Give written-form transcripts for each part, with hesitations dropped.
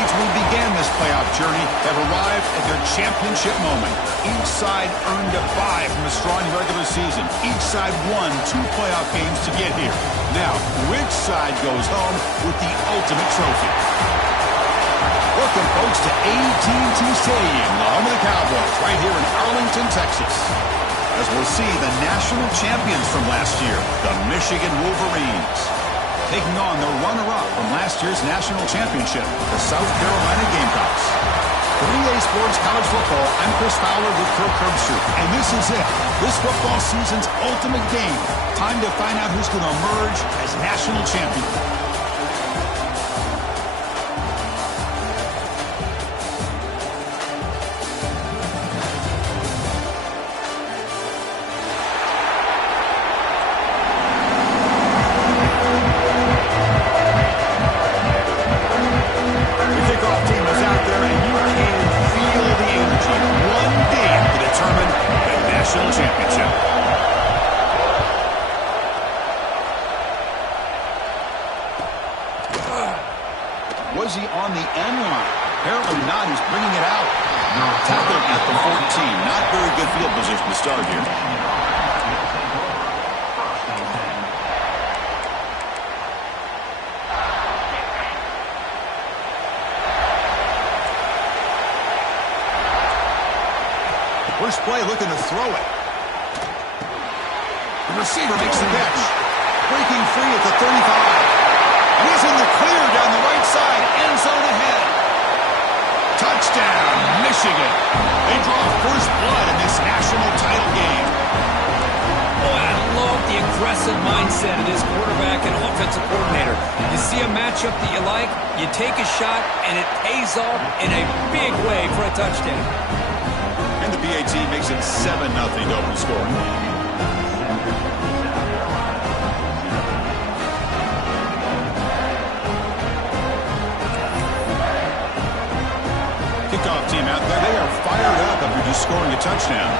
leads when we began this playoff journey have arrived at their championship moment. Each side earned a bye from a strong regular season. Each side won 2 playoff games to get here. Now, which side goes home with the ultimate trophy? Welcome, folks, to AT&T Stadium, the home of the Cowboys, right here in Arlington, Texas. As we'll see the national champions from last year, the Michigan Wolverines, taking on the runner-up from last year's national championship, the South Carolina Gamecocks. For EA Sports College Football, I'm Chris Fowler with Kirk Herbstreit, and this is it. This football season's ultimate game. Time to find out who's going to emerge as national champion. Was he on the end line? Apparently not. He's bringing it out. Tackled at the 14. Not very good field position to start here. First play looking to throw it. The receiver makes the catch. Breaking free at the 35. He's in the clear down the right side. End zone ahead. Touchdown, Michigan. They draw first blood in this national title game. Boy, I love the aggressive mindset of this quarterback and offensive coordinator. You see a matchup that you like, you take a shot, and it pays off in a big way for a touchdown. And the BAT makes it 7-0 to open scoring. Kickoff team out there, they are fired up after just scoring a touchdown.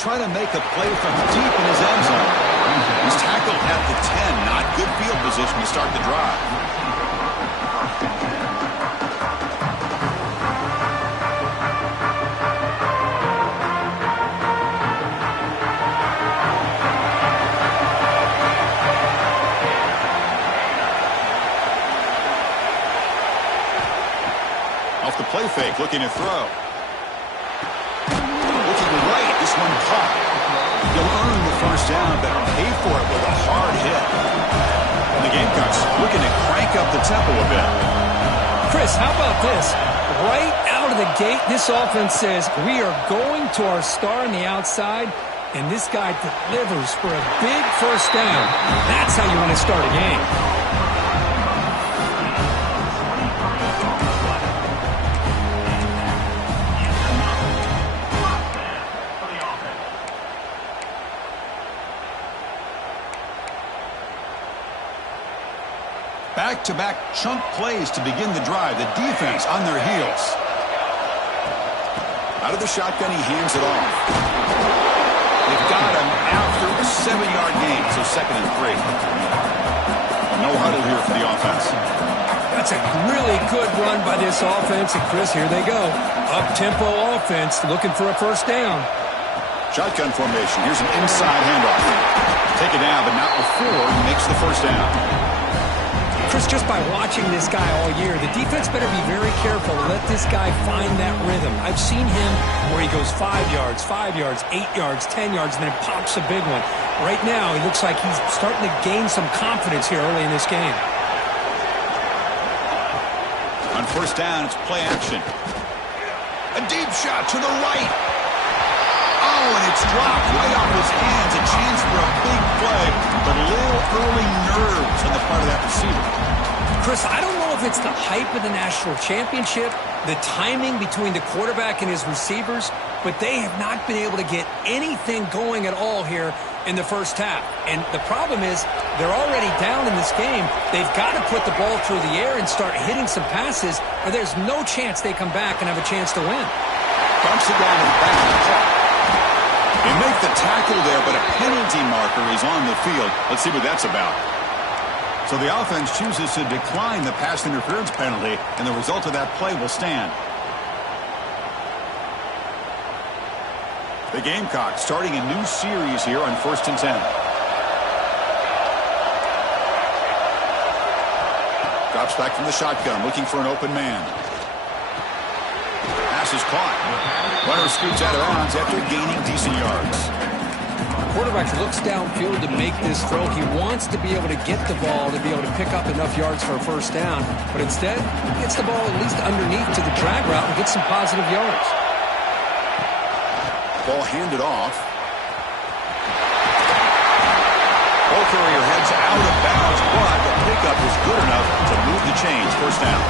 Trying to make a play from deep in his end zone. He's tackled at the 10. Not good field position to start the drive. Off the play fake, looking to throw. Looking right, this one caught. He'll earn the first down, but pay for it with a hard hit. And the Gamecocks looking to crank up the tempo a bit. Chris, how about this? Right out of the gate, this offense says, we are going to our star on the outside, and this guy delivers for a big first down. That's how you want to start a game. Back-to-back chunk plays to begin the drive. The defense on their heels. Out of the shotgun, he hands it off. They've got him after a 7-yard gain, so 2nd and 3. No huddle here for the offense. That's a really good run by this offense, and Chris, here they go. Up-tempo offense looking for a first down. Shotgun formation. Here's an inside handoff. Take it down, but not before he makes the first down. Chris, just by watching this guy all year, the defense better be very careful to let this guy find that rhythm. I've seen him where he goes 5 yards, 5 yards, 8 yards, 10 yards, and then pops a big one. Right now, he looks like he's starting to gain some confidence here early in this game. On first down, it's play action. A deep shot to the right. Oh, and it's dropped right off his hands. A chance for a big play, but a little early nerves on the part of that receiver. Chris, I don't know if it's the hype of the national championship, the timing between the quarterback and his receivers, but they have not been able to get anything going at all here in the first half. And the problem is they're already down in this game. They've got to put the ball through the air and start hitting some passes, or there's no chance they come back and have a chance to win. Bumps it down and back. They make the tackle there, but a penalty marker is on the field. Let's see what that's about. So the offense chooses to decline the pass interference penalty, and the result of that play will stand. The Gamecocks starting a new series here on 1st and 10. Drops back from the shotgun, looking for an open man. Pass is caught. Runner scoots out of bounds after gaining decent yards. Quarterback looks downfield to make this throw. He wants to be able to get the ball to be able to pick up enough yards for a first down, but instead he gets the ball at least underneath to the drag route and gets some positive yards. Ball handed off. Ball carrier heads out of bounds, but the pickup is good enough to move the chains. First down.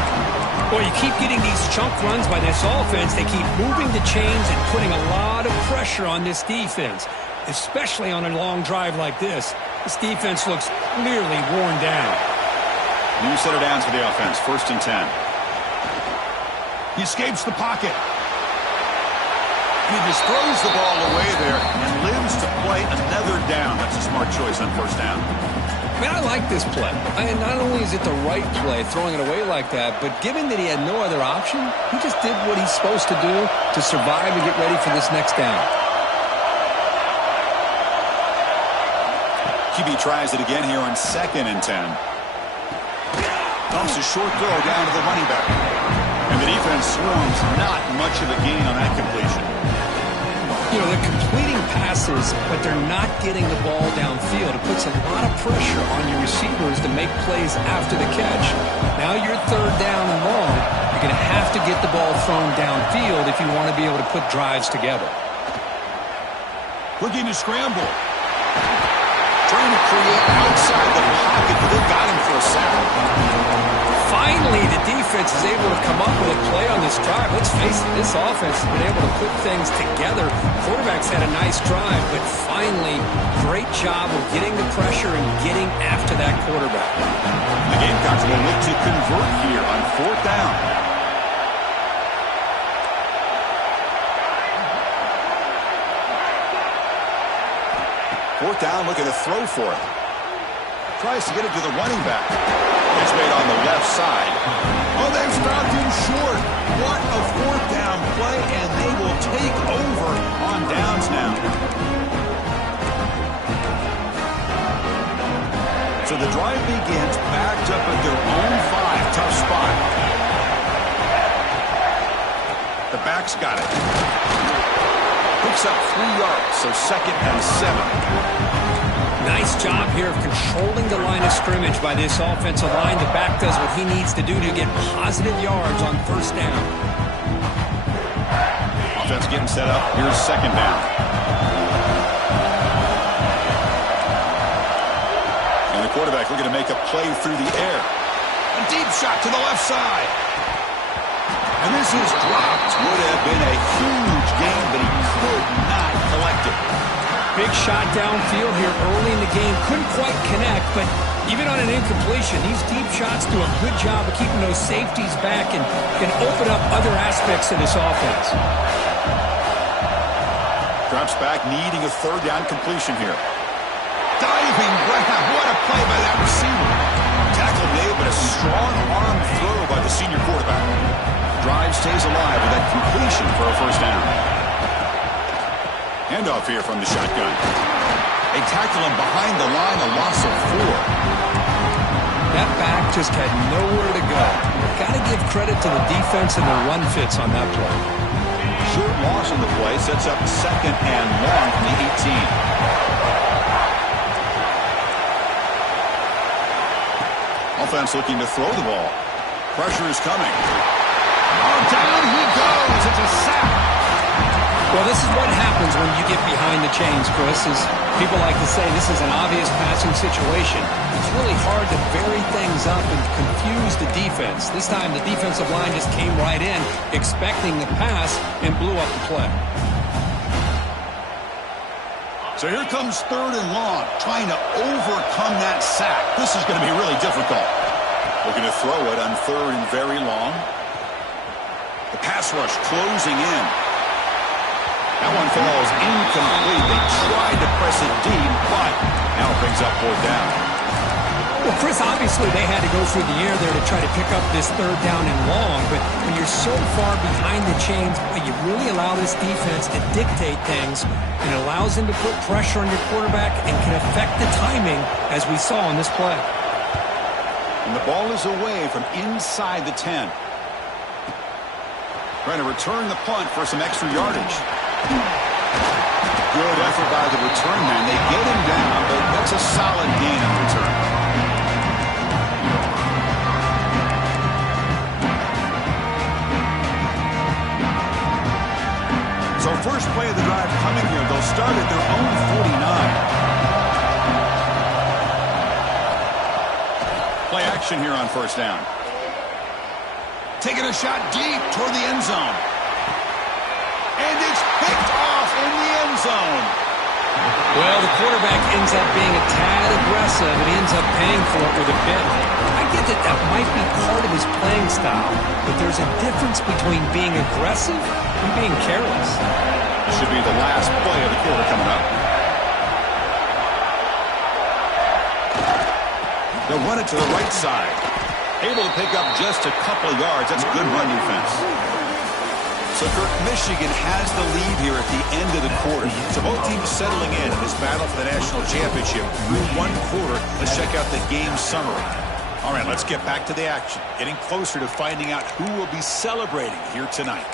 Well, you keep getting these chunk runs by this offense. They keep moving the chains and putting a lot of pressure on this defense, especially on a long drive like this. This defense looks clearly worn down. New set of downs for the offense. 1st and 10. He escapes the pocket. He just throws the ball away there and lives to play another down. That's a smart choice on 1st down. I mean, I like this play. Not only is it the right play, throwing it away like that, but given that he had no other option, he just did what he's supposed to do to survive and get ready for this next down. QB tries it again here on 2nd and 10. Dumps a short throw down to the running back. And the defense swarms, not much of a gain on that completion. You know, they're completing passes, but they're not getting the ball downfield. It puts a lot of pressure on your receivers to make plays after the catch. Now you're 3rd down and long. You're going to have to get the ball thrown downfield if you want to be able to put drives together. Looking to scramble. Trying to create outside the pocket, but they've got him for a sack. Finally, the defense is able to come up with a play on this drive. Let's face it, this offense has been able to put things together. Quarterback's had a nice drive, but finally, great job of getting the pressure and getting after that quarterback. The Gamecocks will look to convert here on 4th down. 4th down, looking to throw for it. Tries to get it to the running back. It's made on the left side. Oh, they've stopped him short. What a 4th down play, and they will take over on downs now. So the drive begins backed up at their own 5. Tough spot. The back's got it. Picks up 3 yards, so 2nd and 7. Nice job here of controlling the line of scrimmage by this offensive line. The back does what he needs to do to get positive yards on 1st down. Offense getting set up. Here's 2nd down. And the quarterback looking to make a play through the air. A deep shot to the left side. And this is dropped. Would have been a huge gain, but he could not collect it. Big shot downfield here early in the game. Couldn't quite connect, but even on an incompletion, these deep shots do a good job of keeping those safeties back and can open up other aspects of this offense. Drops back, needing a 3rd down completion here. Diving grab. What a play by that receiver. Tackle made, but a strong arm throw by the senior quarterback. Drive stays alive with that completion for a 1st down. Handoff here from the shotgun. They tackle him behind the line, a loss of 4. That back just had nowhere to go. Got to give credit to the defense and the run fits on that play. Short loss on the play sets up 2nd and long from the 18. Offense looking to throw the ball. Pressure is coming. Oh, down he goes. It's a sack. Well, this is what happens when you get behind the chains, Chris. As people like to say, this is an obvious passing situation. It's really hard to vary things up and confuse the defense. This time, the defensive line just came right in, expecting the pass, and blew up the play. So here comes 3rd and long, trying to overcome that sack. This is going to be really difficult. Looking to throw it on 3rd and very long. The pass rush closing in. That one falls incomplete. They tried to press it deep, but now it brings up fourth down. Well, Chris, obviously they had to go through the air there to try to pick up this third down and long, but when you're so far behind the chains, you really allow this defense to dictate things, and it allows them to put pressure on your quarterback and can affect the timing, as we saw on this play. And the ball is away from inside the 10. Trying to return the punt for some extra yardage. Good effort by the return man. They get him down, but that's a solid gain on return. So first play of the drive coming here. They'll start at their own 49. Play action here on first down. Taking a shot deep toward the end zone. And it's picked off in the end zone. Well, the quarterback ends up being a tad aggressive, and he ends up paying for it with a pick. I get that that might be part of his playing style, but there's a difference between being aggressive and being careless. This should be the last play of the quarter coming up. They'll run it to the right side. Able to pick up just a couple of yards. That's a good run defense. So, Kirk, Michigan has the lead here at the end of the quarter. So both teams settling in this battle for the national championship through one quarter. Let's check out the game summary. All right, let's get back to the action. Getting closer to finding out who will be celebrating here tonight.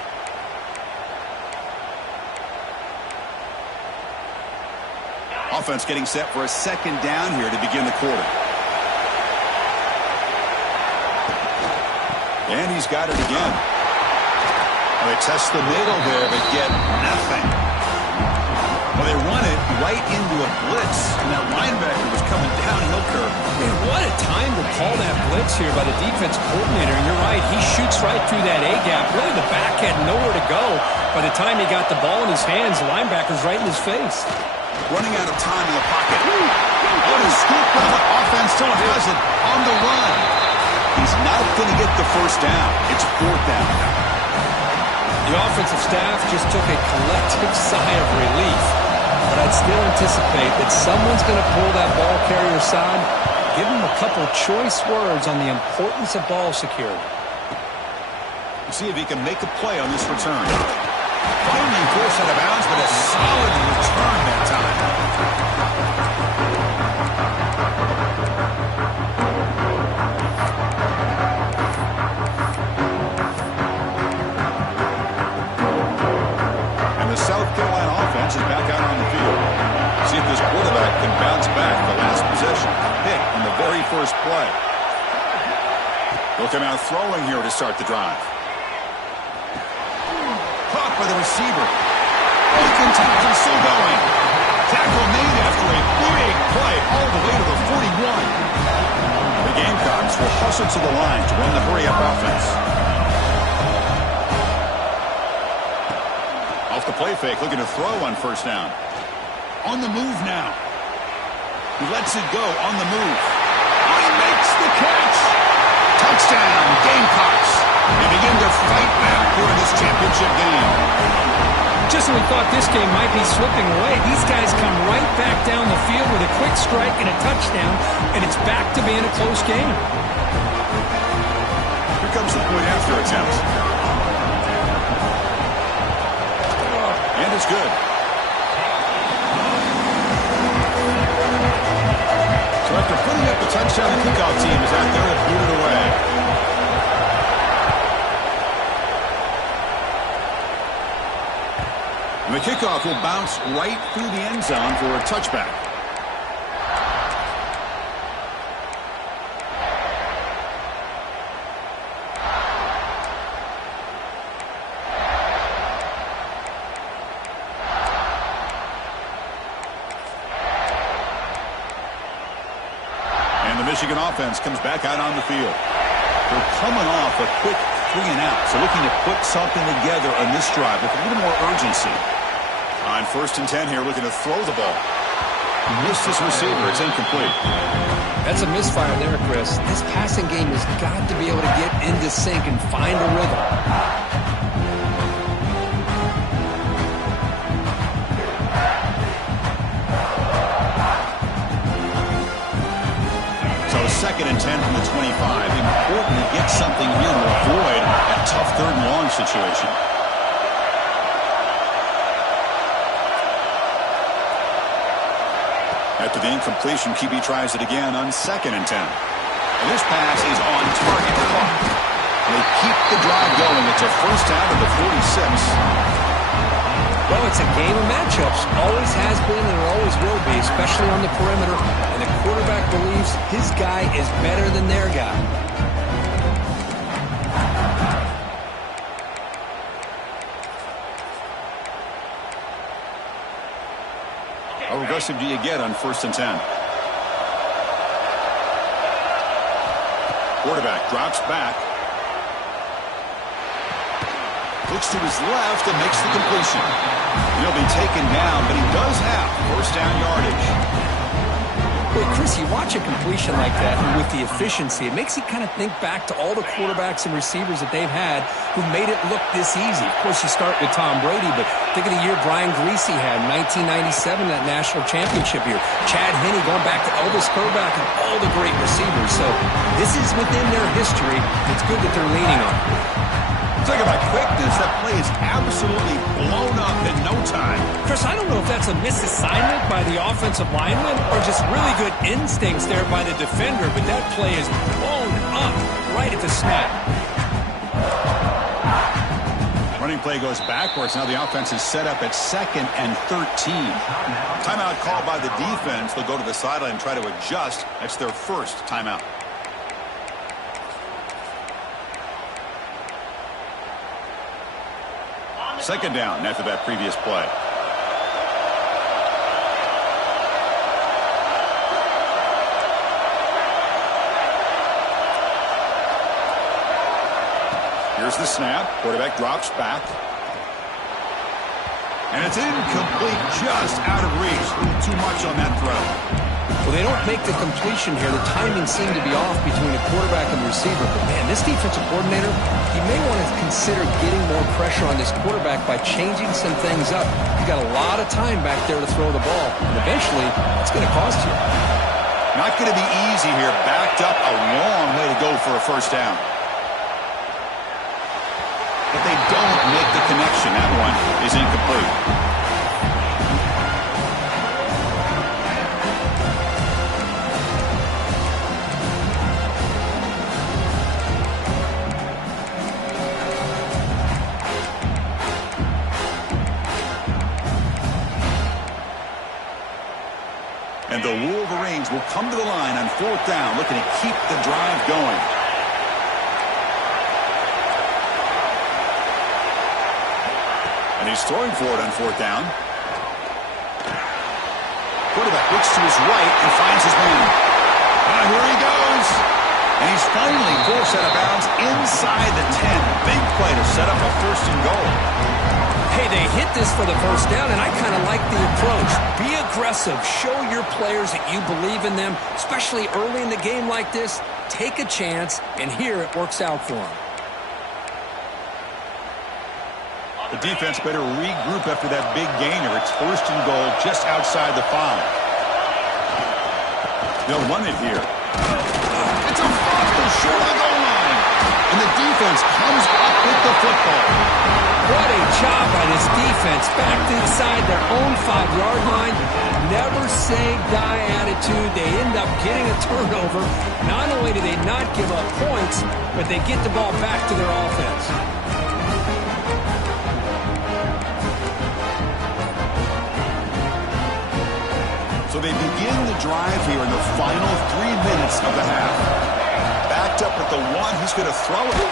Offense getting set for a second down here to begin the quarter. And he's got it again. Well, they test the middle there, but get nothing. Well, they run it right into a blitz, and that linebacker was coming downhill curve. Man, what a time to call that blitz here by the defense coordinator. And you're right, he shoots right through that A-gap. Really, the back had nowhere to go. By the time he got the ball in his hands, the linebacker's right in his face. Running out of time in the pocket. What a scoop by the offense. Still has it on the run. He's not going to get the first down. It's fourth down. The offensive staff just took a collective sigh of relief. But I'd still anticipate that someone's going to pull that ball carrier aside, give him a couple choice words on the importance of ball security. We'll see if he can make a play on this return. Finally forced out of bounds, but a solid return that time. And the South Carolina offense is back out on the field. See if this quarterback can bounce back the last possession. Pick on the very first play. They'll come out throwing here to start the drive. Caught by the receiver. Broken tackle, still going. Tackle made after a big play all the way to the 41. The Gamecocks will hustle to the line to run the hurry-up offense. Off the play fake, looking to throw on first down. On the move now. He lets it go on the move. He makes the catch. Touchdown, Gamecocks. They begin to fight back here in this championship game. Just when we thought this game might be slipping away, these guys come right back down the field with a quick strike and a touchdown, and it's back to being a close game. Here comes the point after attempt. And it's good. So after putting up the touchdown, the kickoff team is out there and booted away. And the kickoff will bounce right through the end zone for a touchback. And the Michigan offense comes back out on the field. They're coming off a quick 3-and-out, so looking to put something together on this drive with a little more urgency. On first and 10 here, looking to throw the ball. He missed his receiver. It's incomplete. That's a misfire there, Chris. This passing game has got to be able to get into sync and find a rhythm. So 2nd and 10 from the 25. Important to get something here to avoid a tough 3rd and long situation. After the incompletion, QB tries it again on 2nd and 10. And this pass is on target. And they keep the drive going. It's a first down at the 46. Well, it's a game of matchups. Always has been and it always will be, especially on the perimeter. And the quarterback believes his guy is better than their guy. How aggressive do you get on 1st and 10? Quarterback drops back. Looks to his left and makes the completion. He'll be taken down, but he does have 1st down yardage. Well, Chris, you watch a completion like that, and with the efficiency, it makes you kind of think back to all the quarterbacks and receivers that they've had who made it look this easy. Of course, you start with Tom Brady, but think of the year Brian Griese had, 1997, that national championship year. Chad Henne, going back to Elvis Grbac, and all the great receivers. So this is within their history. It's good that they're leaning on it. Talk about quickness. That play is absolutely blown up in no time. Chris, I don't know if that's a misassignment by the offensive lineman or just really good instincts there by the defender, but that play is blown up right at the snap. Running play goes backwards. Now the offense is set up at 2nd and 13. Timeout called by the defense. They'll go to the sideline and try to adjust. That's their 1st timeout. Second down after that previous play. Here's the snap. Quarterback drops back. And it's incomplete, just out of reach. Too much on that throw. Well, they don't make the completion here. The timing seemed to be off between the quarterback and the receiver. But, man, this defensive coordinator, he may want to consider getting more pressure on this quarterback by changing some things up. You got a lot of time back there to throw the ball. And eventually, it's going to cost you. Not going to be easy here. Backed up a long way to go for a 1st down. But they don't make the connection. That one is incomplete. And the Wolverines will come to the line on 4th down, looking to keep the drive going. And he's throwing for it on 4th down. Quarterback looks to his right and finds his man. Here he goes. And he's finally forced out of bounds inside the 10. Big play to set up a 1st and goal. Hey, they hit this for the 1st down, and I kind of like the approach. Be aggressive. Show your players that you believe in them, especially early in the game like this. Take a chance, and here it works out for them. The defense better regroup after that big gainer. It's 1st and goal just outside the 5. They'll run it here. It's a fumble short of the goal line. And the defense comes up with the football. What a job by this defense. Back inside their own 5-yard line. Never say die attitude. They end up getting a turnover. Not only do they not give up points, but they get the ball back to their offense. So they begin the drive here in the final 3 minutes of the half. Backed up at the 1, he's going to throw it.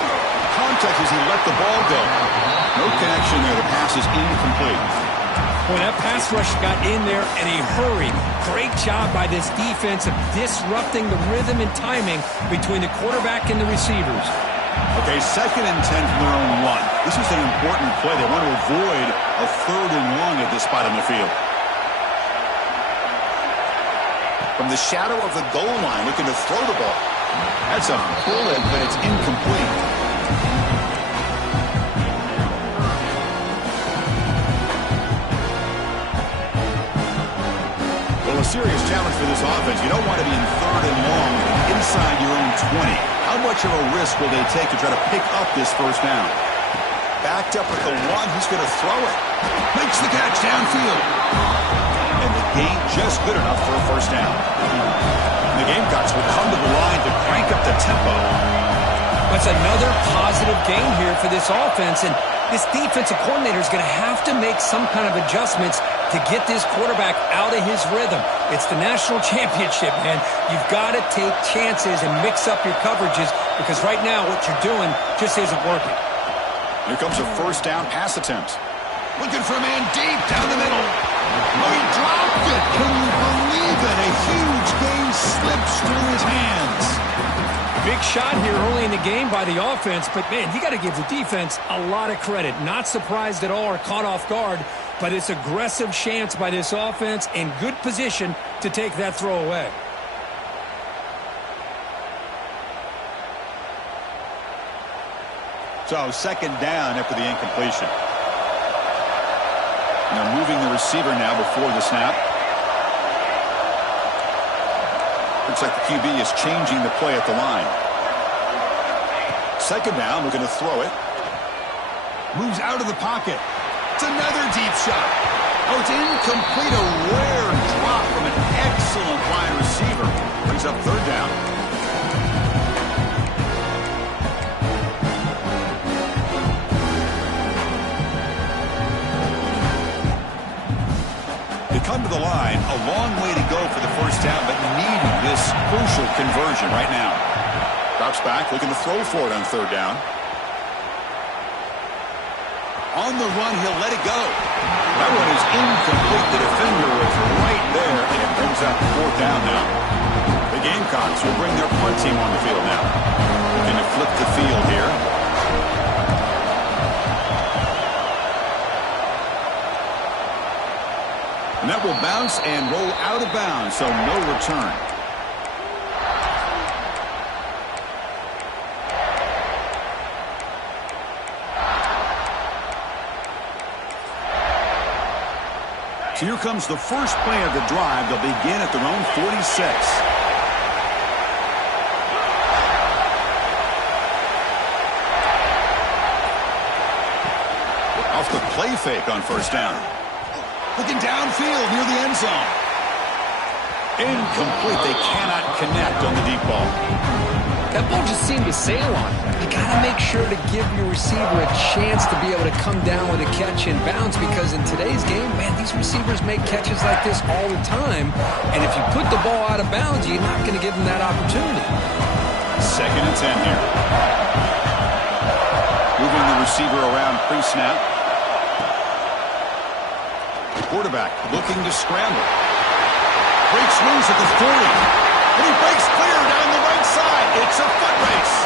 Contact as he let the ball go. No connection there. The pass is incomplete. Well, that pass rush got in there in a hurry. Great job by this defense of disrupting the rhythm and timing between the quarterback and the receivers. Okay, 2nd and 10 from their own 1. This is an important play. They want to avoid a 3rd and long at this spot on the field. From the shadow of the goal line, looking to throw the ball. That's a bullet, but it's incomplete. Well, a serious challenge for this offense. You don't want to be in 3rd and long inside your own 20. How much of a risk will they take to try to pick up this first down? Backed up at the 1, he's going to throw it. Makes the catch downfield. And the gain just good enough for a first down. And the Gamecocks will come to the line to crank up the tempo. That's another positive gain here for this offense, and this defensive coordinator is going to have to make some kind of adjustments to get this quarterback out of his rhythm. It's the national championship, man. You've got to take chances and mix up your coverages because right now what you're doing just isn't working. Here comes a first down pass attempt. Looking for a man deep down the middle. Oh, he dropped it. Can you believe it? A huge gain slips through his hands. Big shot here early in the game by the offense, but, man, you got to give the defense a lot of credit. Not surprised at all or caught off guard, but it's aggressive chance by this offense in good position to take that throw away. So, second down after the incompletion. And they're moving the receiver now before the snap. Looks like the QB is changing the play at the line. Second down, we're going to throw it. Moves out of the pocket. It's another deep shot. Oh, it's incomplete. A rare drop from an excellent wide receiver. Brings up third down. They come to the line. A long way to go for the first down, but needing this crucial conversion right now. Drops back, looking to throw for it on third down. On the run, he'll let it go. That one is incomplete. The defender was right there, and it brings up fourth down now. The Gamecocks will bring their punt team on the field now. Looking to flip the field here. And that will bounce and roll out of bounds, so no return. So here comes the first play of the drive. They'll begin at their own 46. Off the play fake on first down. Looking downfield near the end zone. Incomplete. They cannot connect on the deep ball. That ball just seemed to sail on. You got to make sure to give your receiver a chance to be able to come down with a catch and bounce because in today's game, man, these receivers make catches like this all the time. And if you put the ball out of bounds, you're not going to give them that opportunity. Second and 10 here. Moving the receiver around pre-snap. Quarterback looking to scramble. Breaks loose at the 40. And he breaks clear down the right side. It's a foot race.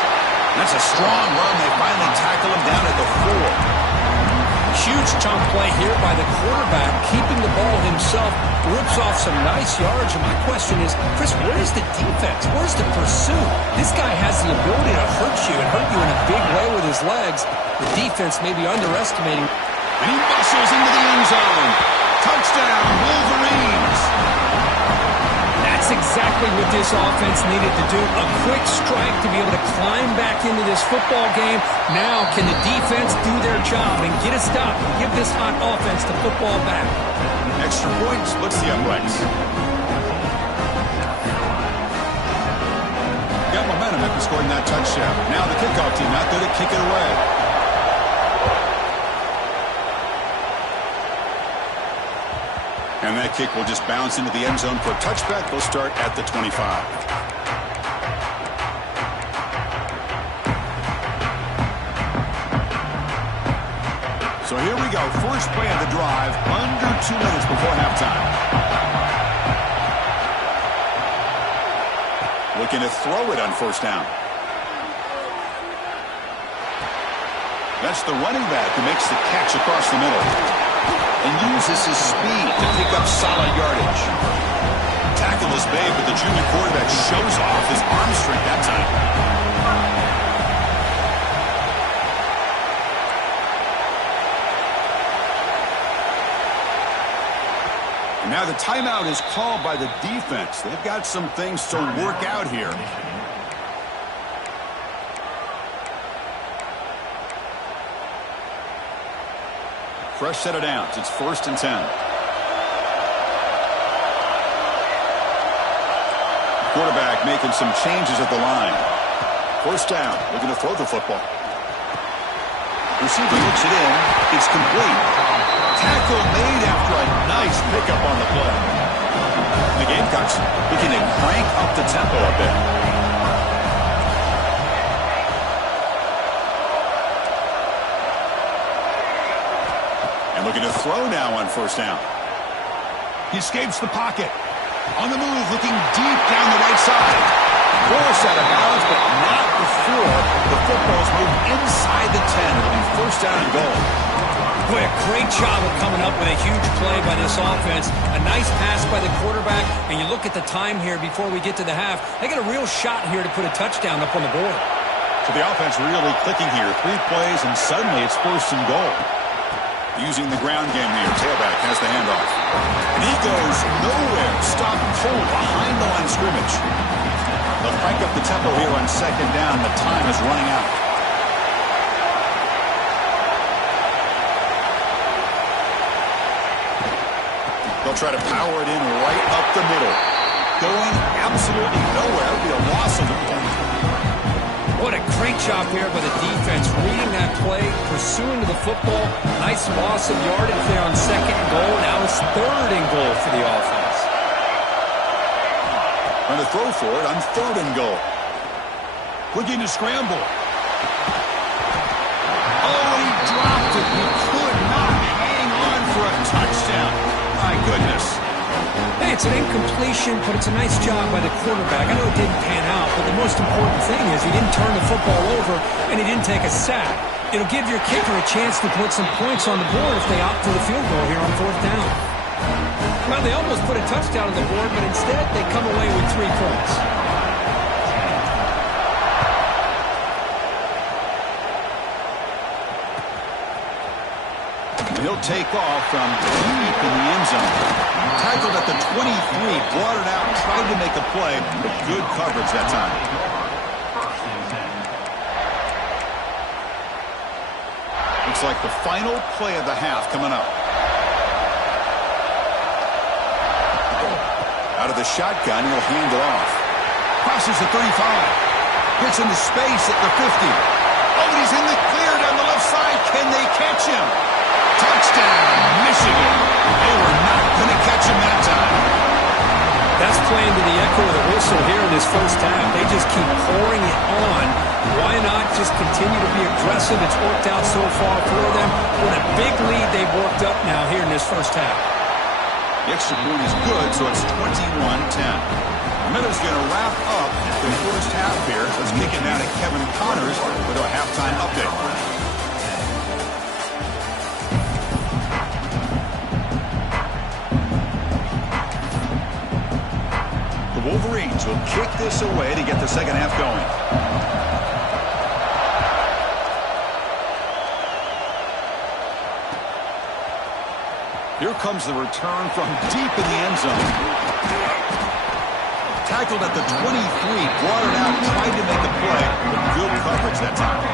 That's a strong run. They finally tackle him down at the 4. Huge chunk play here by the quarterback, keeping the ball himself, rips off some nice yards. And my question is, Chris, where's the defense? Where's the pursuit? This guy has the ability to hurt you and hurt you in a big way with his legs. The defense may be underestimating. And he muscles into the end zone. Touchdown, Wolverines. That's exactly what this offense needed to do. A quick strike to be able to climb back into this football game. Now, can the defense do their job and get a stop and give this hot offense the football back? Extra points, splits the uprights. Got momentum after scoring that touchdown. Now the kickoff team out there to kick it away. And that kick will just bounce into the end zone for a touchback. They'll start at the 25. So here we go. First play of the drive. Under 2 minutes before halftime. Looking to throw it on first down. That's the running back who makes the catch across the middle. And uses his speed to pick up solid yardage. Tackle is made, but the junior quarterback shows off his arm strength that time. And now the timeout is called by the defense. They've got some things to work out here. Fresh set of downs. It's 1st and 10. Quarterback making some changes at the line. 1st down. Looking to throw the football. Receiver looks it in. It's complete. Tackle made after a nice pickup on the play. The Gamecocks beginning to crank up the tempo a bit. And looking to throw now on 1st down. He escapes the pocket. On the move, looking deep down the right side. Forced out of bounds, but not before the football's moved inside the 10. It'll be 1st down and goal. Boy, a great job of coming up with a huge play by this offense. A nice pass by the quarterback, and you look at the time here before we get to the half. They got a real shot here to put a touchdown up on the board. So the offense really clicking here. 3 plays, and suddenly it's 1st and goal. Using the ground game here. Tailback has the handoff. And he goes nowhere. Stop cold behind the line of scrimmage. They'll crank up the tempo here on 2nd down. The time is running out. They'll try to power it in right up the middle. Going absolutely nowhere. It'll be a loss of the point. What a great job here by the defense, reading that play, pursuing the football. Nice loss of yardage there on 2nd and goal. Now it's 3rd and goal for the offense. Trying to throw for it on 3rd and goal. Looking to scramble. Oh, he dropped it. He could not hang on for a touchdown. My goodness. Hey, it's an incompletion, but it's a nice job by the quarterback. I know it didn't pan out, but the most important thing is he didn't turn the football over and he didn't take a sack. It'll give your kicker a chance to put some points on the board if they opt for the field goal here on 4th down. Well, they almost put a touchdown on the board, but instead they come away with 3 points. He'll take off from deep in the end zone. Tackled at the 23, brought it out, tried to make a play, but good coverage that time. Looks like the final play of the half coming up. Out of the shotgun, he'll hand it off. Crosses the 35. Gets into space at the 50. Oh, he's in the clear down the left side. Can they catch him? Touchdown, Michigan. They were not going to catch him that time. That's playing to the echo of the whistle here in this 1st half. They just keep pouring it on. Why not just continue to be aggressive? It's worked out so far for them. What a big lead they've worked up now here in this 1st half. The extra point is good, so it's 21-10. Miller's going to wrap up the 1st half here. Let's kick it now to Kevin Connors with our halftime update. Wolverines will kick this away to get the 2nd half going. Here comes the return from deep in the end zone. Tackled at the 23, brought it out, tried to make a play, but good coverage that time.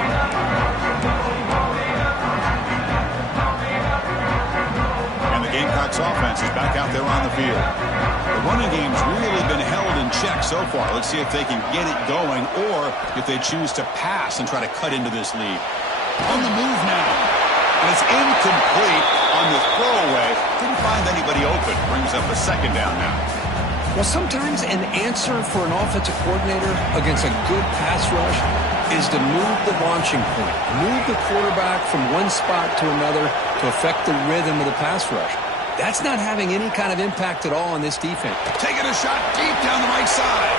And the Gamecocks offense is back out there on the field. The running game's really been held in check so far. Let's see if they can get it going or if they choose to pass and try to cut into this lead. On the move now. And it's incomplete on the throwaway. Didn't find anybody open. Brings up a 2nd down now. Well, sometimes an answer for an offensive coordinator against a good pass rush is to move the launching point. Move the quarterback from one spot to another to affect the rhythm of the pass rush. That's not having any kind of impact at all on this defense. Taking a shot deep down the right side.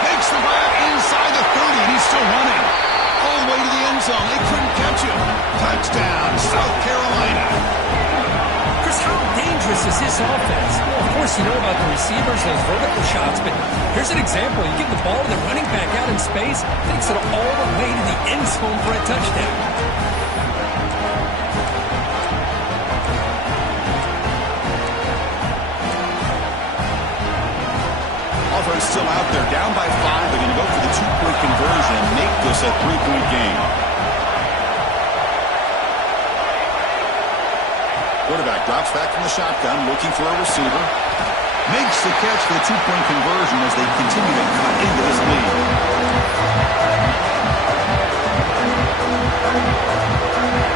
Makes the grab inside the 30, and he's still running. All the way to the end zone. They couldn't catch him. Touchdown, South Carolina. Chris, how dangerous is this offense? Well, of course, you know about the receivers, those vertical shots, but here's an example. You give the ball to the running back out in space, takes it all the way to the end zone for a touchdown. Offense still out there, down by 5. They're going to go for the 2-point conversion and make this a 3-point game. Quarterback drops back from the shotgun, looking for a receiver. Makes the catch for the two-point conversion as they continue to cut into this lead.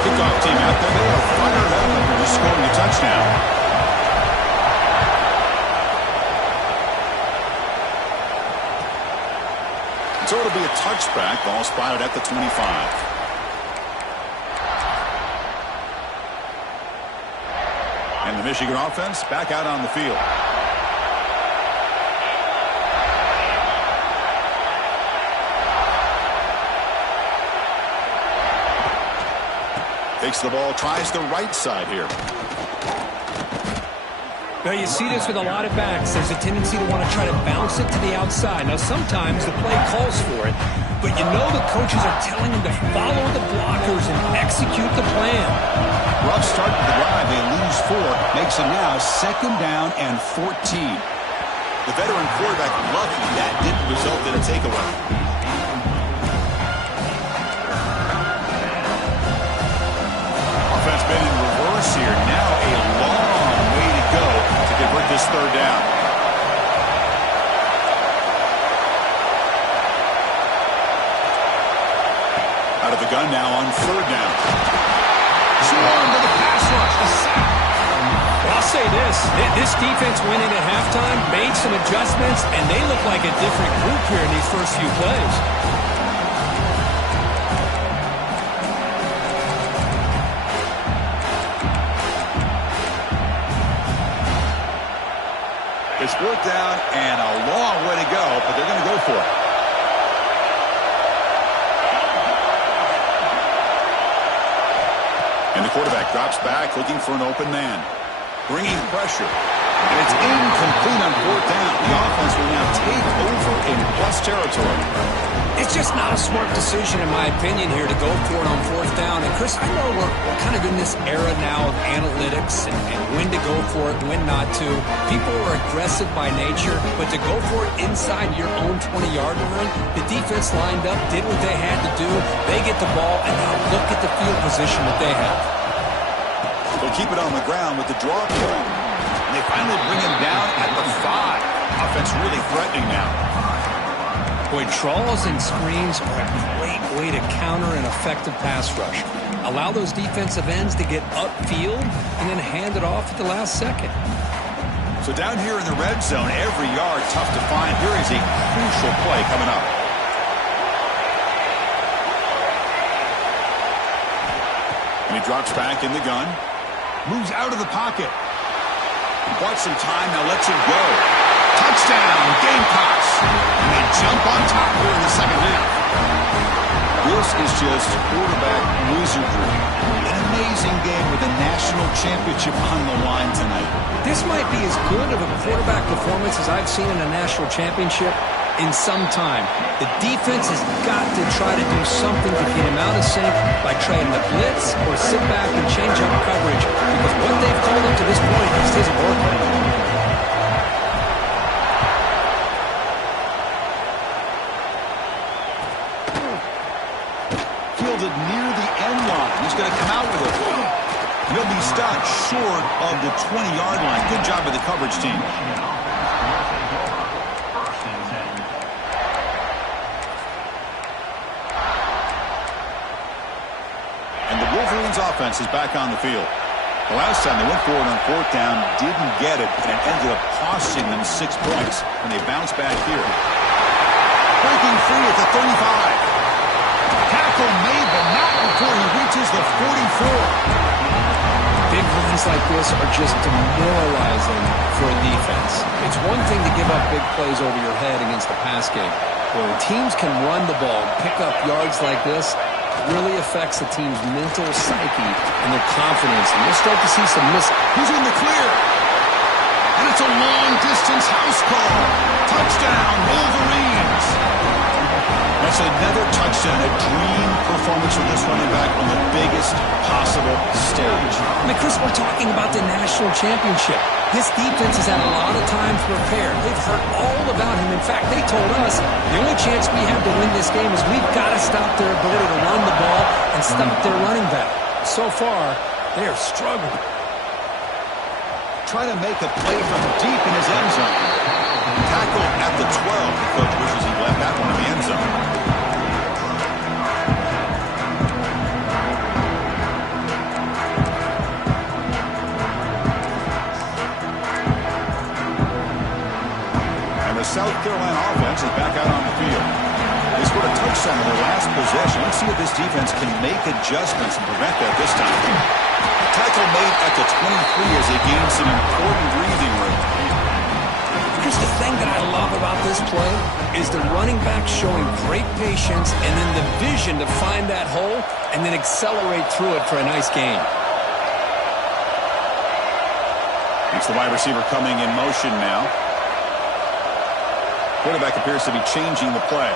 Kickoff team out there. They are fired up after just scoring a touchdown. So it'll be a touchback. Ball spotted at the 25. And the Michigan offense back out on the field. Takes the ball, tries the right side here. Now, you see this with a lot of backs. There's a tendency to want to try to bounce it to the outside. Now, sometimes the play calls for it, but you know the coaches are telling them to follow the blockers and execute the plan. Rough start to the drive. They lose 4. Makes it now 2nd down and 14. The veteran quarterback lucky that didn't result in a takeaway. Offense been in reverse here. Now a long way to go to convert this 3rd down. Out of the gun now on 3rd down. Swarm to the pass rush. A sack. Well, I'll say this defense went in at halftime, made some adjustments, and they look like a different group here in these first few plays. It's 4th down and a long way to go, but they're going to go for it. And the quarterback drops back, looking for an open man. Bringing pressure. And it's incomplete on 4th down. The offense will now take over in plus territory. It's just not a smart decision, in my opinion, here to go for it on 4th down. And, Chris, I know we're kind of in this era now of analytics and when to go for it, when not to. People are aggressive by nature, but to go for it inside your own 20-yard line, the defense lined up, did what they had to do. They get the ball, and now look at the field position that they have. They'll keep it on the ground with the draw play. And they finally bring him down at the 5. Offense really threatening now. Boy, draws and screens are a great way to counter an effective pass rush. Allow those defensive ends to get upfield and then hand it off at the last second. So down here in the red zone, every yard tough to find. Here is a crucial play coming up. And he drops back in the gun. Moves out of the pocket. Bought some time, now lets it go. Touchdown, Gamecocks. And they jump on top here in the second half. This is just quarterback wizardry. An amazing game with a national championship on the line tonight. This might be as good of a quarterback performance as I've seen in a national championship in some time. The defense has got to try to do something to get him out of sync by trying to blitz or sit back and change up coverage, because what they've called up to this point just isn't working. Fielded near the end line. He's going to come out with it. He'll be stopped short of the 20-yard line. Good job by the coverage team. Wolverines offense is back on the field. The last time they went forward on 4th down, didn't get it, and it ended up costing them 6 points, and they bounce back here. Breaking free at the 35. Tackle made, but not before he reaches the 44. Big runs like this are just demoralizing for a defense. It's one thing to give up big plays over your head against the pass game. When teams can run the ball, pick up yards like this, really affects the team's mental psyche and their confidence. And you'll start to see some miss. Who's in the clear? And it's a long-distance house call. Touchdown, Wolverines. That's another touchdown, a dream performance for this running back on the biggest possible stage. I mean, Chris, we're talking about the national championship. This defense has had a lot of time to prepare. They've heard all about him. In fact, they told us the only chance we have to win this game is we've got to stop their ability to run the ball and stop their running back. So far, they are struggling. trying to make a play from deep in his end zone. Tackle at the 12. The coach wishes he left that one in the end zone. And the South Carolina offense is back out on the field. They scored a touchdown in their last possession. Let's see if this defense can make adjustments and prevent that this time. Tackle made at the 23 as they gain some important breathing room. Here's the thing that I love about this play is the running back showing great patience and then the vision to find that hole and then accelerate through it for a nice gain. It's the wide receiver coming in motion now. Quarterback appears to be changing the play.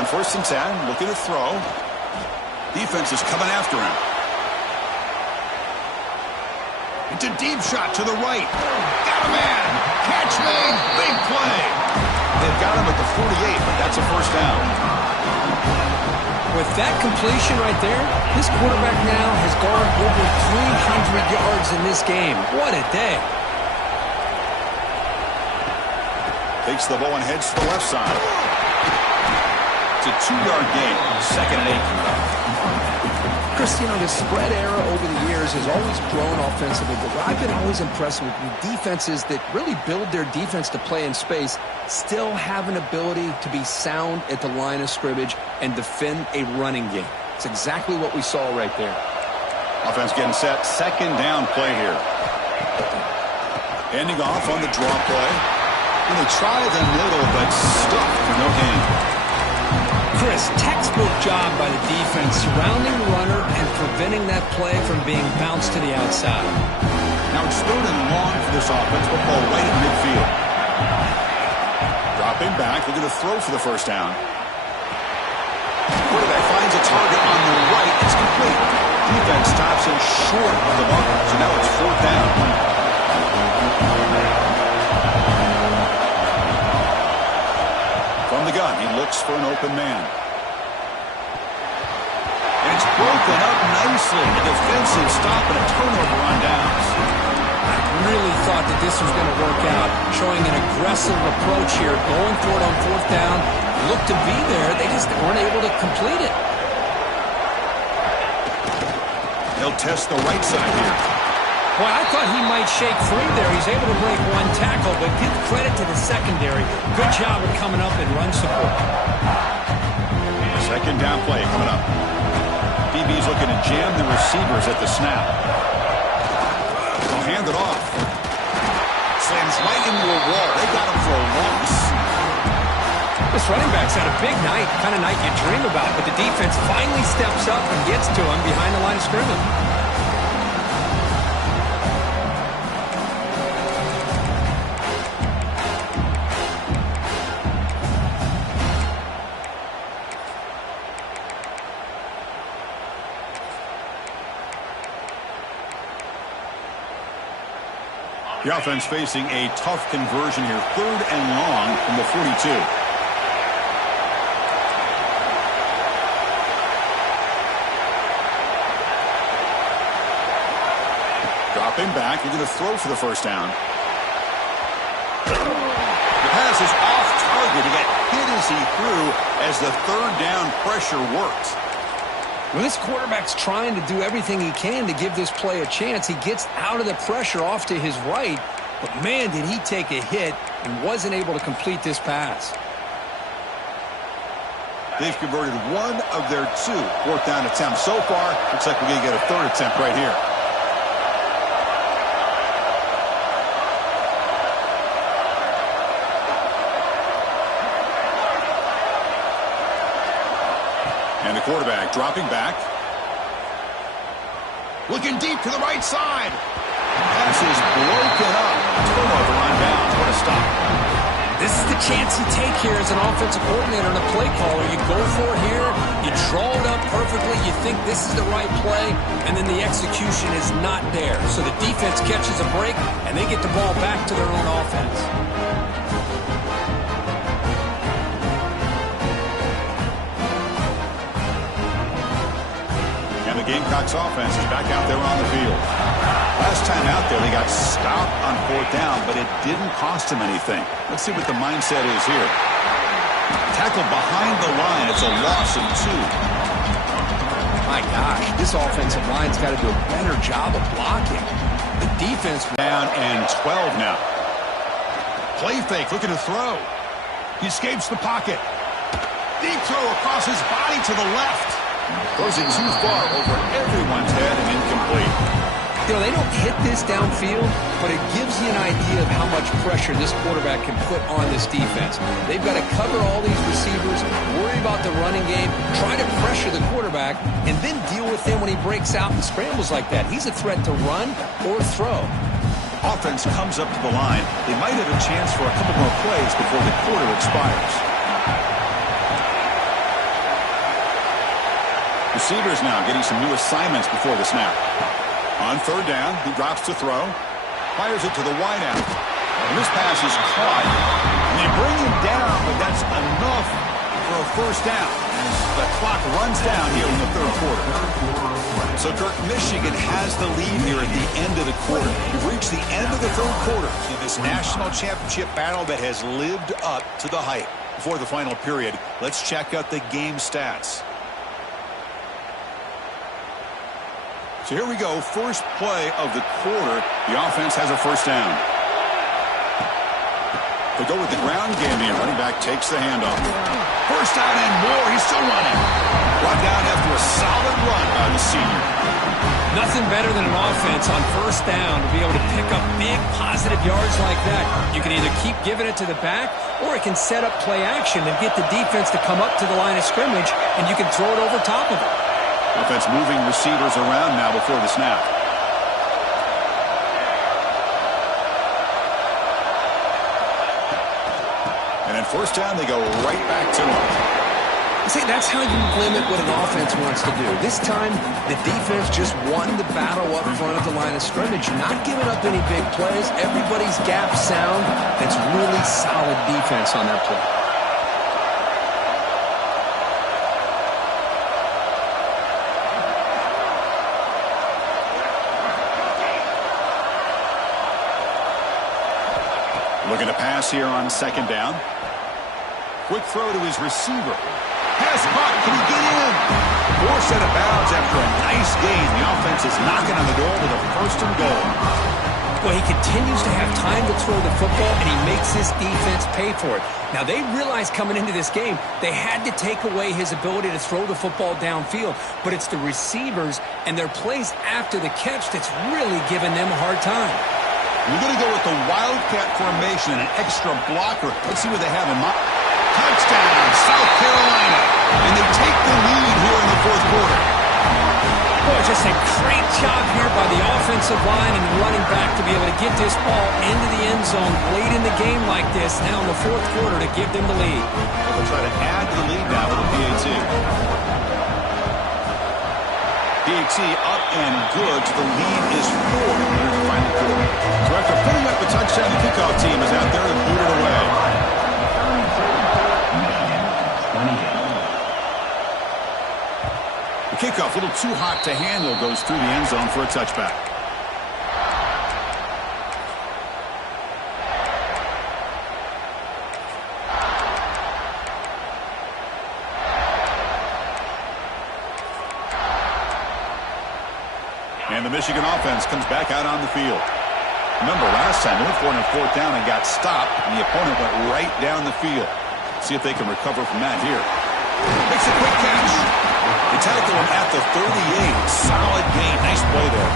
On 1st and 10, looking to throw. Defense is coming after him. It's a deep shot to the right. Got a man. Catch made. Big play. They've got him at the 48, but that's a first down. With that completion right there, this quarterback now has gone over 300 yards in this game. What a day. Takes the ball and heads to the left side. It's a 2-yard gain. 2nd and 8. Chris, you know, the spread era over the years has always grown offensively, but what I've been always impressed with defenses that really build their defense to play in space still have an ability to be sound at the line of scrimmage and defend a running game. It's exactly what we saw right there. Offense getting set. 2nd down play here. Ending off on the draw play. And they try the middle, but stuffed for no gain. Chris, textbook job by the defense surrounding the runner and preventing that play from being bounced to the outside. Now it's 3rd and long for this offense. Football right at midfield. Dropping back, looking to throw for the first down. Quarterback finds a target on the right. It's complete. Defense stops him short of the mark. So now it's 4th down. From the gun, he looks for an open man. And it's broken up nicely. A defensive stop and a turnover on downs. I really thought that this was going to work out, showing an aggressive approach here, going for it on 4th down. Looked to be there. They just weren't able to complete it. They'll test the right side here. Boy, I thought he might shake free there. He's able to break one tackle, but give credit to the secondary. Good job of coming up and run support. 2nd down play coming up. DB's looking to jam the receivers at the snap. They'll hand it off. Slams right into a wall. They got him for a loss. This running back's had a big night, kind of night you dream about, but the defense finally steps up and gets to him behind the line of scrimmage. The offense facing a tough conversion here. 3rd and long from the 42. Dropping back. He's going to throw for the first down. The pass is off target. He got hit as he threw as the 3rd down pressure worked. Well, this quarterback's trying to do everything he can to give this play a chance. He gets out of the pressure off to his right, but man, did he take a hit and wasn't able to complete this pass. They've converted one of their 2 4th down attempts so far. Looks like we're going to get a 3rd attempt right here. And the quarterback dropping back. Looking deep to the right side. Pass is broken up. Turnover on downs. What a stop. This is the chance you take here as an offensive coordinator and a play caller. You go for it here. You draw it up perfectly. You think this is the right play, and then the execution is not there. So the defense catches a break, and they get the ball back to their own offense. And the Gamecocks offense is back out there on the field. Last time out there, they got stopped on 4th down, but it didn't cost them anything. Let's see what the mindset is here. Tackle behind the line. It's a loss of 2. My gosh, this offensive line's got to do a better job of blocking. The defense down and 12 now. Play fake, looking to throw. He escapes the pocket. Deep throw across his body to the left. Throws it too far over everyone's head and incomplete. You know, they don't hit this downfield, but it gives you an idea of how much pressure this quarterback can put on this defense. They've got to cover all these receivers, worry about the running game, try to pressure the quarterback, and then deal with him when he breaks out and scrambles like that. He's a threat to run or throw. Offense comes up to the line. They might have a chance for a couple more plays before the quarter expires. Receivers now getting some new assignments before the snap. On 3rd down, he drops to throw. Fires it to the wideout. And this pass is caught. And they bring him down, but that's enough for a 1st down. As the clock runs down here in the 3rd quarter. So, Kirk, Michigan has the lead here at the end of the quarter. We've reached the end of the 3rd quarter in this national championship battle that has lived up to the hype. Before the final period, let's check out the game stats. So here we go, first play of the quarter. The offense has a 1st down. They go with the ground game here. Running back takes the handoff. 1st down and more. He's still running. Brought down after a solid run by the senior. Nothing better than an offense on 1st down to be able to pick up big positive yards like that. You can either keep giving it to the back, or it can set up play action and get the defense to come up to the line of scrimmage, and you can throw it over top of it. Offense moving receivers around now before the snap. And then 1st down, they go right back to him. See, that's how you limit what an offense wants to do. This time, the defense just won the battle up front of the line of scrimmage, not giving up any big plays. Everybody's gap sound. That's really solid defense on that play. Looking to pass here on 2nd down. Quick throw to his receiver. Pass caught. Can he get in? Forced out of bounds after a nice gain. The offense is knocking on the door with a 1st and goal. Well, he continues to have time to throw the football, and he makes his defense pay for it. Now, they realized coming into this game they had to take away his ability to throw the football downfield, but it's the receivers and their plays after the catch that's really giving them a hard time. We're going to go with the Wildcat formation and an extra blocker. Let's see what they have in mind. Touchdown, South Carolina. And they take the lead here in the 4th quarter. Boy, just a great job here by the offensive line and the running back to be able to get this ball into the end zone late in the game like this, now in the 4th quarter, to give them the lead. They'll try to add to the lead now with a PAT. PAT up and good. The lead is 4 here in the final quarter. So after putting up the touchdown, the kickoff team is out there to boot it away. The kickoff, a little too hot to handle, goes through the end zone for a touchback. And the Michigan offense comes back out on the field. Remember, last time they went for it on 4th down and got stopped, and the opponent went right down the field. See if they can recover from that here. Makes a quick catch. They tackle him at the 38. Solid gain. Nice play there.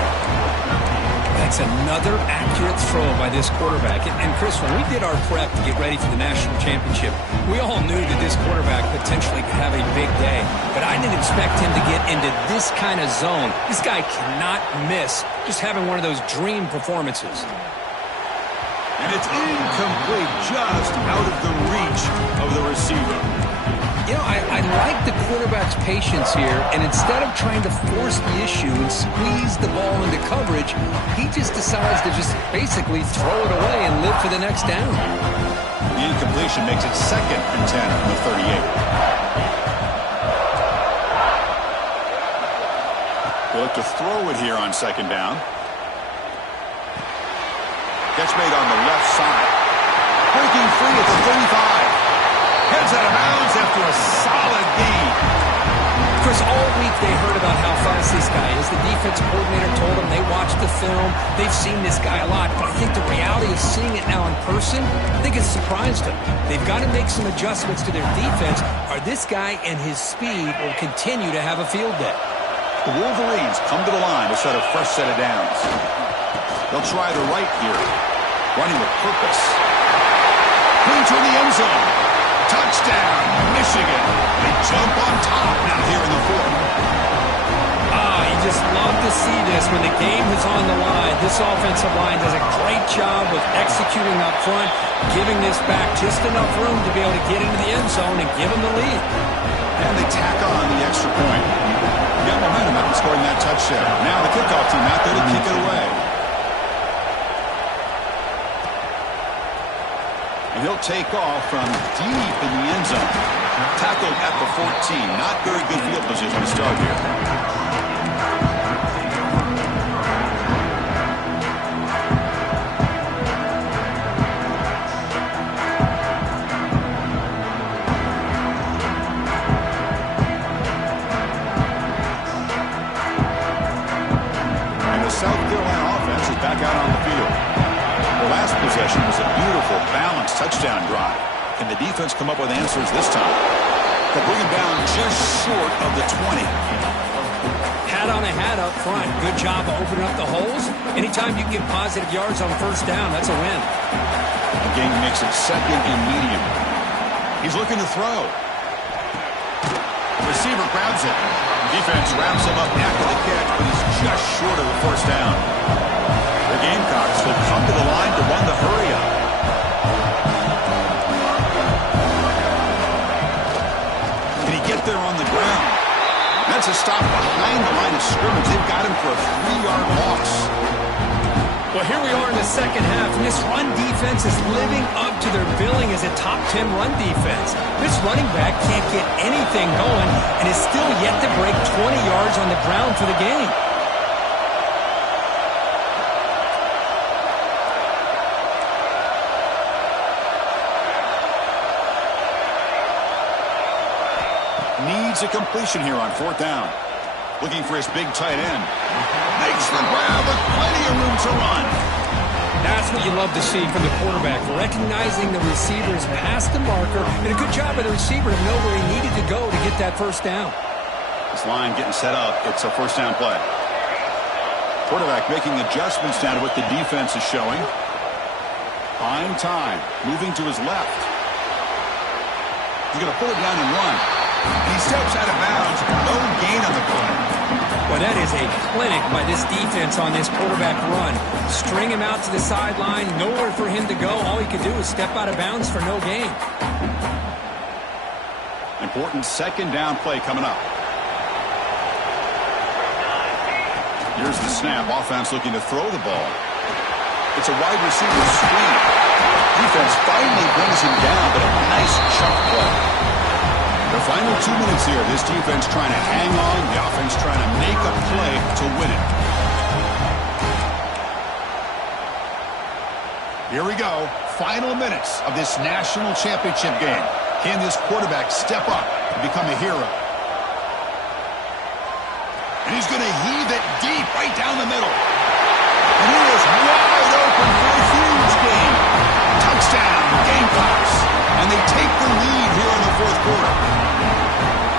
That's another accurate throw by this quarterback. And Chris, when we did our prep to get ready for the national championship, we all knew that this quarterback potentially could have a big day. But I didn't expect him to get into this kind of zone. This guy cannot miss just having one of those dream performances. And it's incomplete, just out of the reach of the receiver. You know, I like the quarterback's patience here, and instead of trying to force the issue and squeeze the ball into coverage, he just decides to just basically throw it away and live for the next down. The incompletion makes it 2nd and 10 from the 38. They look to throw it here on 2nd down. Gets made on the left side. Breaking free at the 35. Heads out of bounds after a solid gain. Chris, all week they heard about how fast this guy is. The defense coordinator told them they watched the film. They've seen this guy a lot. But I think the reality of seeing it now in person, I think it's surprised them. They've got to make some adjustments to their defense, or this guy and his speed will continue to have a field day. The Wolverines come to the line to set a fresh set of downs. They'll try the right here. Running with purpose. Clean to the end zone. Touchdown, Michigan. They jump on top now here in the fourth. You just love to see this when the game is on the line. This offensive line does a great job of executing up front, giving this back just enough room to be able to get into the end zone and give them the lead. And they tack on the extra point. Got momentum out scoring that touchdown. Now the kickoff team out there to kick it away. And he'll take off from deep in the end zone. Tackled at the 14. Not very good field position to start here. Was a beautiful, balanced touchdown drive. Can the defense come up with answers this time? They'll bring him down just short of the 20. Hat on a hat up front. Good job of opening up the holes. Anytime you can get positive yards on first down, that's a win. The game makes it second and medium. He's looking to throw. Receiver grabs it. Defense wraps him up after the catch, but he's just short of the first down. The Gamecocks will come to the line to run the hurry-up. Can he get there on the ground? That's a stop behind the line of scrimmage. They've got him for a 3-yard loss. Well, here we are in the second half, and this run defense is living up to their billing as a top 10 run defense. This running back can't get anything going and is still yet to break 20 yards on the ground for the game. Needs a completion here on fourth down. Looking for his big tight end. Makes the grab with plenty of room to run. That's what you love to see from the quarterback, recognizing the receiver's past the marker, and a good job by the receiver to know where he needed to go to get that first down. This line getting set up. It's a first down play. Quarterback making adjustments down to what the defense is showing. Buying time. Moving to his left. He's going to pull it down and run. And he steps out of bounds. No gain on the play. Well, that is a clinic by this defense on this quarterback run. String him out to the sideline. Nowhere for him to go. All he could do is step out of bounds for no gain. Important second down play coming up. Here's the snap. Offense looking to throw the ball. It's a wide receiver screen. Defense finally brings him down, but a nice chunk play. The final 2 minutes here. This defense trying to hang on. The offense trying to make a play to win it. Here we go. Final minutes of this national championship game. Can this quarterback step up and become a hero? And he's going to heave it deep right down the middle. And he is wide open for a huge game. Touchdown, Gamecocks. And they take the lead here in the fourth quarter.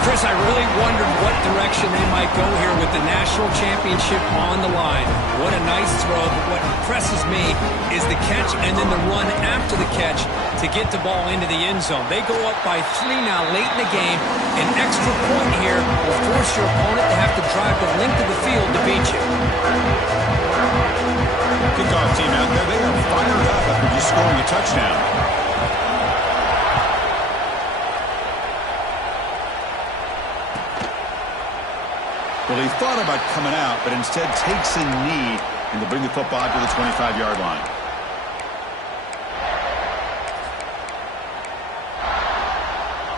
Chris, I really wondered what direction they might go here with the national championship on the line. What a nice throw, but what impresses me is the catch and then the run after the catch to get the ball into the end zone. They go up by 3 now late in the game. An extra point here will force your opponent to have to drive the length of the field to beat you. Kickoff team out there, they are fired up after just scoring a touchdown. Well, he thought about coming out, but instead takes a knee and to bring the football to the 25-yard line.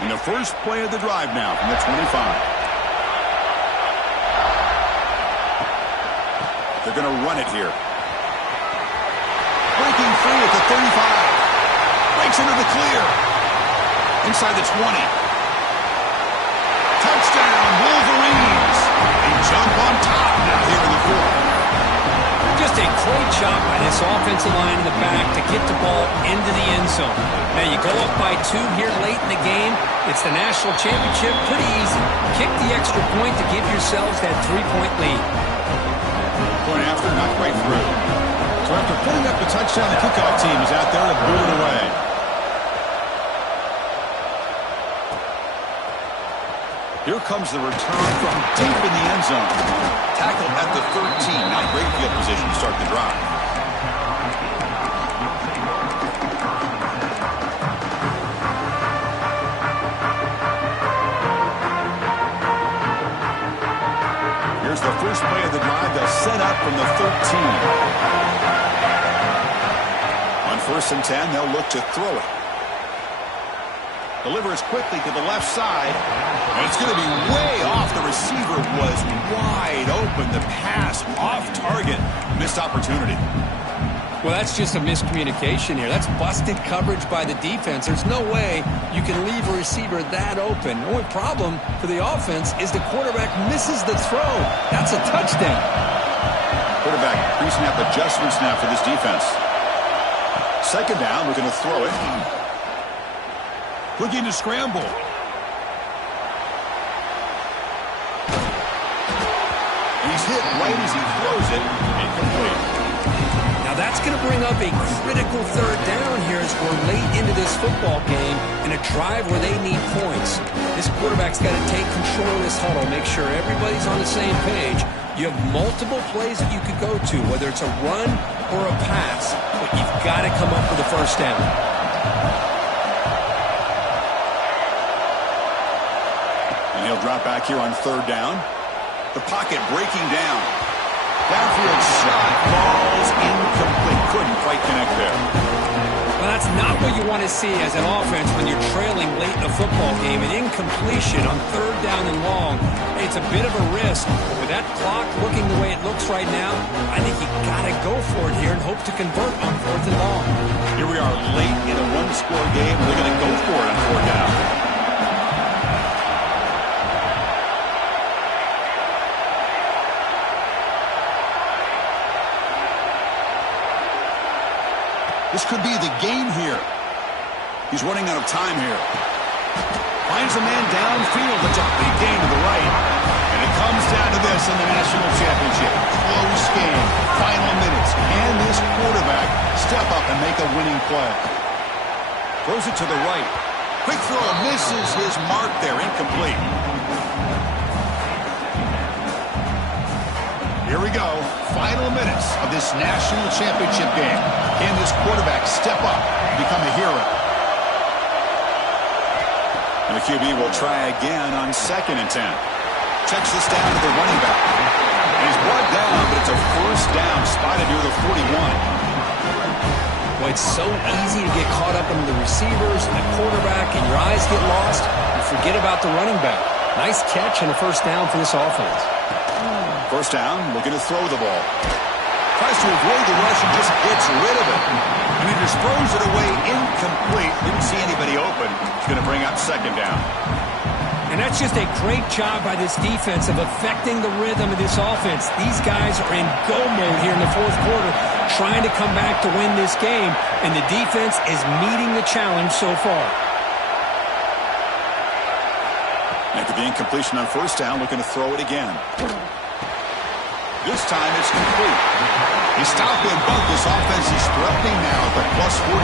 And the first play of the drive now from the 25. They're going to run it here. breaking free at the 35. Breaks into the clear. Inside the 20. Touchdown, Wolverines. They jump on top now here in the fourth. Just a great job by this offensive line in the back to get the ball into the end zone. Now you go up by 2 here late in the game. It's the national championship. Pretty easy. Kick the extra point to give yourselves that 3-point lead. Point after, not quite through. So after putting up the touchdown, the kickoff team is out there to boot it away. Here comes the return from deep in the end zone. Tackled at the 13. Not great field position to start the drive. Here's the first play of the drive. They'll set up from the 13. On 1st and 10, they'll look to throw it. Delivers quickly to the left side. And it's going to be way off. The receiver was wide open. The pass off target. Missed opportunity. Well, that's just a miscommunication here. That's busted coverage by the defense. There's no way you can leave a receiver that open. The only problem for the offense is the quarterback misses the throw. That's a touchdown. Quarterback pre-snap adjustments now for this defense. 2nd down, we're going to throw it. Looking to scramble. He's hit right as he throws it. Incomplete. Now that's going to bring up a critical 3rd down here as we're late into this football game in a drive where they need points. This quarterback's got to take control of this huddle, make sure everybody's on the same page. You have multiple plays that you could go to, whether it's a run or a pass, but you've got to come up with a 1st down. He'll drop back here on 3rd down. The pocket breaking down. Downfield shot falls incomplete. Couldn't quite connect there. Well, that's not what you want to see as an offense when you're trailing late in a football game. An incompletion on 3rd down and long. It's a bit of a risk. With that clock looking the way it looks right now, I think you got to go for it here and hope to convert on 4th and long. Here we are late in a 1-score game. They're going to go for it on 4th down. This could be the game here. He's running out of time here. Finds a man downfield. That's a big gain to the right. And it comes down to this in the national championship. Close game. Final minutes. Can this quarterback step up and make a winning play? Throws it to the right. Quick throw. Misses his mark there. Incomplete. Here we go. Final minutes of this national championship game. Can this quarterback step up and become a hero? And the QB will try again on 2nd and 10. Checks this down to the running back. And he's brought down, but it's a 1st down spotted near the 41. Well, it's so easy to get caught up in the receivers and the quarterback, and your eyes get lost. You forget about the running back. Nice catch and a 1st down for this offense. 1st down, looking to throw the ball. Tries to avoid the rush and just gets rid of it. And he just throws it away incomplete. Didn't see anybody open. He's going to bring up 2nd down. And that's just a great job by this defense of affecting the rhythm of this offense. These guys are in go mode here in the 4th quarter, trying to come back to win this game. And the defense is meeting the challenge so far. After the incompletion on 1st down, looking to throw it again. This time it's complete. He stopped them both. This offense is threatening now at the +43.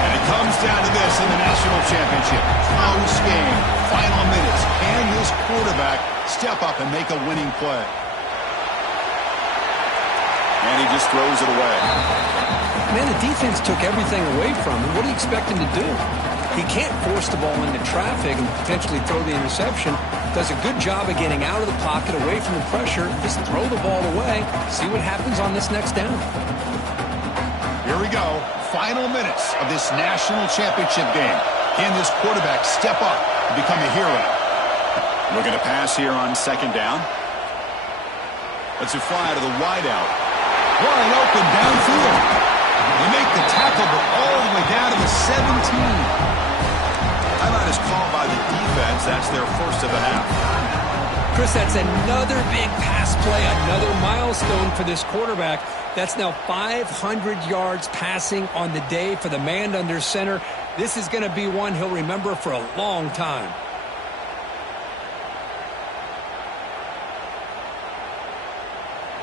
And it comes down to this in the national championship. Close game. Final minutes. Can this quarterback step up and make a winning play? And he just throws it away. Man, the defense took everything away from him. What do you expect him to do? He can't force the ball into traffic and potentially throw the interception. Does a good job of getting out of the pocket, away from the pressure. Just throw the ball away. See what happens on this next down. Here we go. Final minutes of this national championship game. Can this quarterback step up and become a hero? Looking to pass here on 2nd down. Let's it fly to the wideout. Wide open downfield. They make the tackle, but all the way down to the 17. Timeout is called by the defense. That's their first of the half. Chris, that's another big pass play, another milestone for this quarterback. That's now 500 yards passing on the day for the man under center. This is going to be one he'll remember for a long time.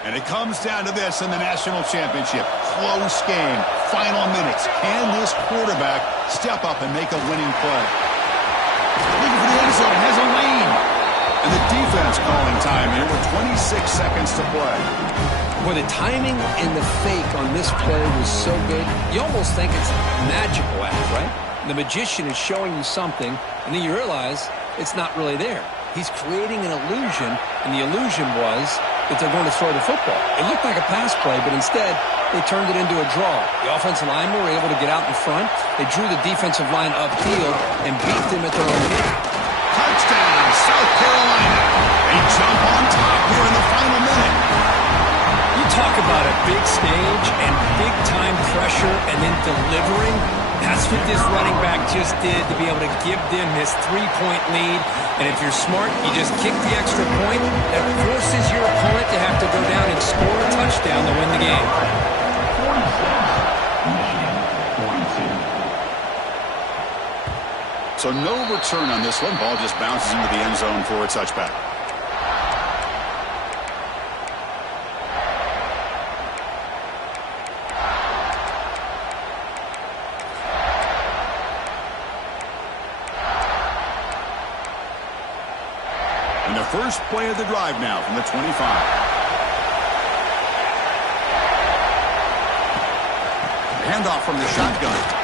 And it comes down to this in the national championship. Close game. Final minutes. Can this quarterback step up and make a winning play? Looking for the end zone. Has a lane. And the defense calling time here with 26 seconds to play. Well, the timing and the fake on this play was so good, you almost think it's magical act, right? The magician is showing you something, and then you realize it's not really there. He's creating an illusion, and the illusion was that they're going to throw the football. It looked like a pass play, but instead, they turned it into a draw. The offensive linemen were able to get out in front. They drew the defensive line upfield and beat them at their own game. Touchdown, South Carolina. They jump on top here in the final minute. You talk about a big stage and big-time pressure and then delivering. That's what this running back just did to be able to give them this 3-point lead. And if you're smart, you just kick the extra point. That forces your opponent to have to go down and score a touchdown to win the game. So no return on this one. Ball just bounces into the end zone for a touchback. And the first play of the drive now from the 25. Handoff from the shotgun.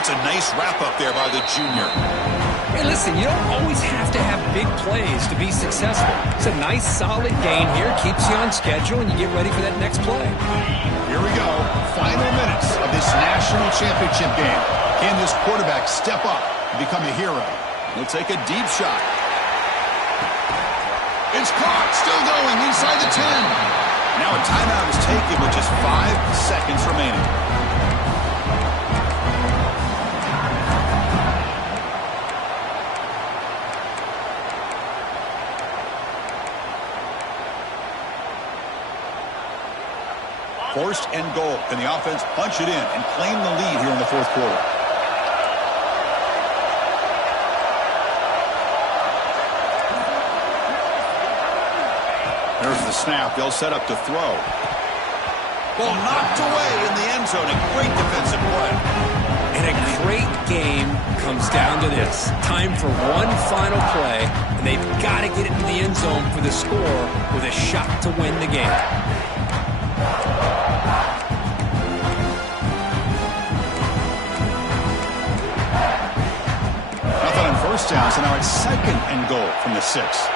That's a nice wrap-up there by the junior. Hey, listen, you don't always have to have big plays to be successful. It's a nice, solid gain here. Keeps you on schedule, and you get ready for that next play. Here we go. Final minutes of this national championship game. Can this quarterback step up and become a hero? He'll take a deep shot. It's caught. Still going inside the 10. Now a timeout is taken with just 5 seconds remaining. First and goal. Can the offense punch it in and claim the lead here in the fourth quarter? There's the snap. They'll set up to throw. Ball knocked away in the end zone. A great defensive play. And a great game comes down to this. Time for one final play, and they've got to get it in the end zone for the score with a shot to win the game. Nothing on first down, so now it's second and goal from the 6.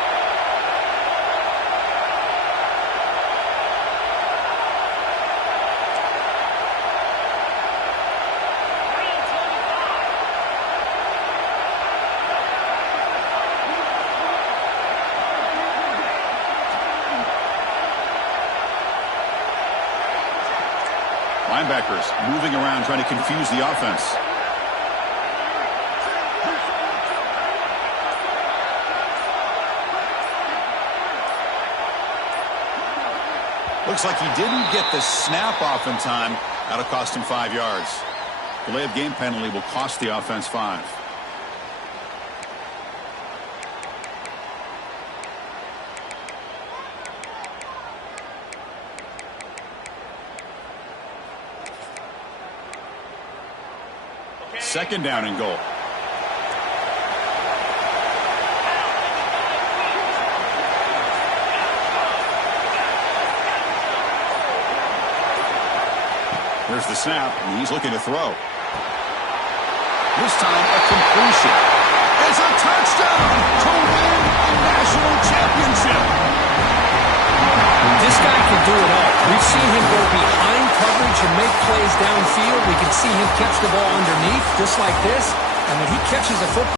Linebackers moving around, trying to confuse the offense. Looks like he didn't get the snap off in time. That'll cost him 5 yards. Delay of game penalty will cost the offense 5. Second down and goal. There's the snap, and he's looking to throw. This time, a completion. It's a touchdown to win a national championship. This guy can do it all. We've seen him go behind coverage and make plays downfield. We can see him catch the ball underneath, just like this. And when he catches a football,